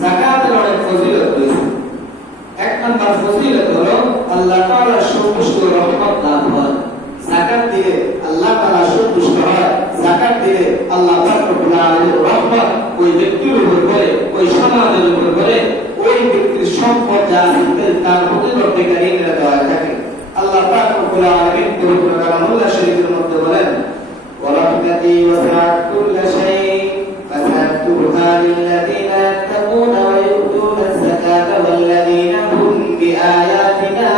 যাকাতের অনেক ফজিলত রয়েছে। এক নম্বর ফজিলত হলো আল্লাহ তাআলা সন্তুষ্ট রহমত লাভ হয়। যাকাত দিলে আল্লাহ তাআলা সন্তুষ্ট হয়। যাকাত দিলে আল্লাহ পাক রব্বুল আলামিনের রহমত ওই ব্যক্তির উপর পড়ে, ওই সমাজের উপর পড়ে, ওই ব্যক্তির সম্পদ যা আছে তার প্রতিবর্তী কারিগরা দেওয়া থাকে। আল্লাহ পাক রব্বুল আলামিন পবিত্র কালামুল্লাহ শরীফের মধ্যে বলেন, ওয়ারাহমাতি ওয়াসআত কুল্লা শাই ফাসাতুহা লিল্লাযিনা ইয়াত্তাকুনা ওয়া ইউতুনা যাকাতা ওয়াল্লাযিনা হুম বিআয়াতিনা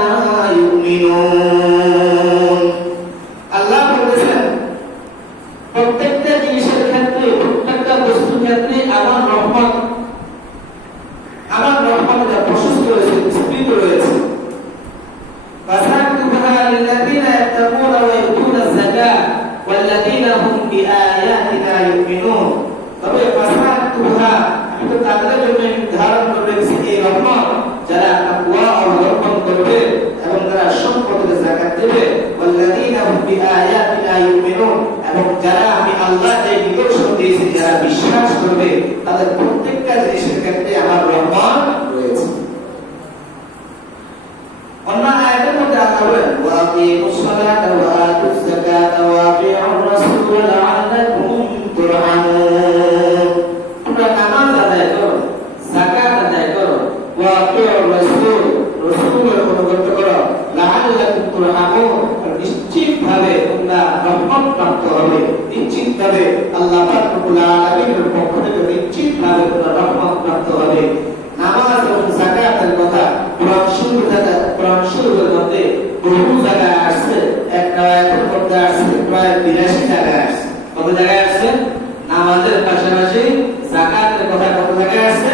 ইউমিনুন। আল্লাহ বলেছেন প্রত্যেকটা জিনিসের ক্ষেত্রে, প্রত্যেকটা বস্তুর ক্ষেত্রে আমার রহমতের প্রশস্ত রয়েছে, বিস্তৃত রয়েছে। فَسَأَكْتُبُهَا لِلَّذِينَ يَتَّقُونَ وَيُؤْتُونَ الزَّكَاةَ وَالَّذِينَ هُمْ بِآيَاتِنَا يُؤْمِنُونَ। তবে ফাসাতুহা আমি তো তাদের জন্য নির্ধারণ করে রেখেছি এই রহমত, যারা তাকওয়া অবলম্বন করবে এবং যারা সম্পদের যাকাত দেবে, ওয়াল্লাযীনা হুম বিআয়াতিনা ইউমিনুন, এবং যারা আমি আল্লাহ যে নিদর্শন দিয়েছি যারা বিশ্বাস করবে, তাদের প্রত্যেকটা জিনিসের ক্ষেত্রে আমার রহমত রয়েছে। অন্য আয়াতের মধ্যে আল্লাহ বলেন, ওয়া আকিমুস সালাতা ওয়া আতুজ যাকাতা ওয়া আতিউর রাসূল লাআল্লাকুম তুরহামুন। তোমরা নামাজ আদায় করো, যাকাত আদায় করো, ওয়া আতিউর রাসূল, রাসূলের অনুগত করো, লাআল্লাকুম তুরহামুন, নিশ্চিতভাবে তোমরা রহমত প্রাপ্ত হবে। নিশ্চিতভাবে আল্লাহ পাক রব্বুল আলামিনের পক্ষ থেকে নিশ্চিতভাবে তোমরা রহমত প্রাপ্ত হবে। নামাজ এবং যাকাতের কথা কোরআন শরীফের মধ্যে বহু জায়গায় আসছে। একটা আয়াতের মধ্যে আসছে প্রায় 82 জায়গায় আসছে। কত জায়গায় আসছে? নামাজের পাশাপাশি যাকাতের কথা কত জায়গায় আসছে?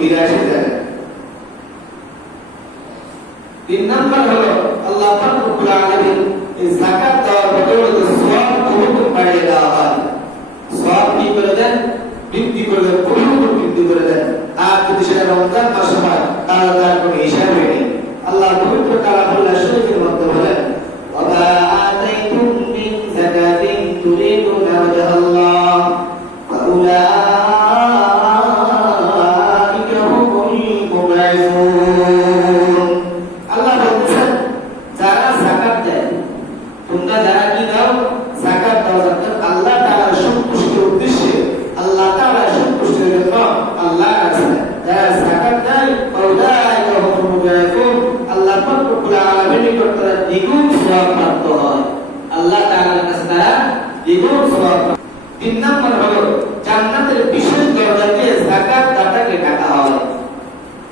82 জায়গায়। 3 নাম্বার হলো আল্লাহ পাক রব্বুল আলামিন এই যাকাত দেওয়ার বদলে সওয়াব বহুত বাড়িয়ে দেওয়া হয়। সওয়াব কি করে দেন? বৃদ্ধি করে দেন, বহুত বৃদ্ধি করে দেন। আর যদি সেটা রমজান মাসে হয় তাহলে তার কোনো হিসাব নেই। আল্লাহ পবিত্র কালামুল্লাহ শরীফের মধ্যে বলেন, ওয়া আতাইতুম মিন যাকাতিন তুরিদুনা ওয়াজহাল্লাহ ওয়া উলাইকা হুমুল মুবঈসুন। আল্লাহ বলেন যারা যাকাত দেয়, তোমরা যারা কি দাও? যাকাত দাও, যাতে আল্লাহ তাআলার সন্তুষ্টির উদ্দেশ্যে, আল্লাহ তাআলার সন্তুষ্টির জন্য আল্লাহর কাছে যারা যাকাত দেয়, উলাইকা হুমুল মুবঈসুন, আল্লাহ পাক রব্বুল আলামিনের নিকট তারা দ্বিগুণ সওয়াব প্রাপ্ত হয়। আল্লাহ তাআলার কাছে তারা দ্বিগুণ সওয়াব। 3 নম্বর হলো জান্নাতের বিশেষ দরজা দিয়ে যাকাত দাতাকে ডাকা হয়।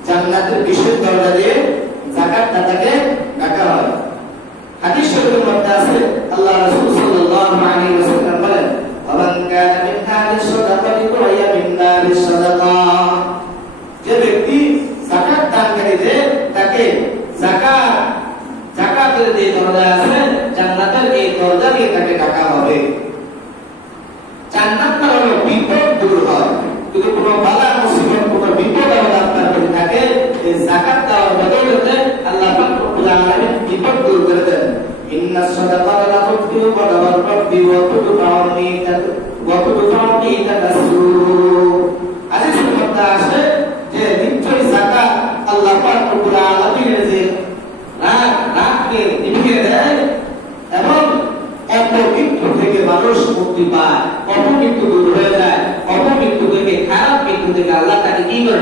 জান্নাতের বিশেষ দরজা দিয়ে যাকাত দাতাকে ডাকা হয়। হাদিস শরীফের মধ্যে আছে আল্লাহ রাসূল সাল্লাল্লাহু আলাইহি ওয়াসাল্লাম বলেন, ওয়ামান কানা মিন আহলিস সাদাকাতি ফাহিয়া মিন আহলিস সাদাকা। যে ব্যক্তি যাকাত দানকারী, যে তাকে যাকাতের যে দরজা আছে, জান্নাতের এই দরজা দিয়ে তাকে ডাকা হবে। জান্নাত মানে হলো বিপদ দূর হয়। যদি কোনো বালা মুসিবত, কোনো বিপদ আপনার প্রতি থাকে, এই যাকাত দেওয়ার বদলে আল্লাহ পাক রব্বুল আলামিন বিপদ দূর করে দেন। ইন্নাস সাদাকাতা লা তুদফিউ গাদাবার রাব্বি ওয়া তুদফাউনি তাকাসসুর। হাদিসের মধ্যে আছে যে নিশ্চয়ই যাকাত আল্লাহ পাক রব্বুল আলামিনের যে রাগকে নিভিয়ে দেয় এবং অপমৃত্যু থেকে মানুষ মুক্তি পায়, অপমৃত্যু দূর হয়ে যায়, অপমৃত্যু থেকে, খারাপ মৃত্যু থেকে আল্লাহ তাকে কি করে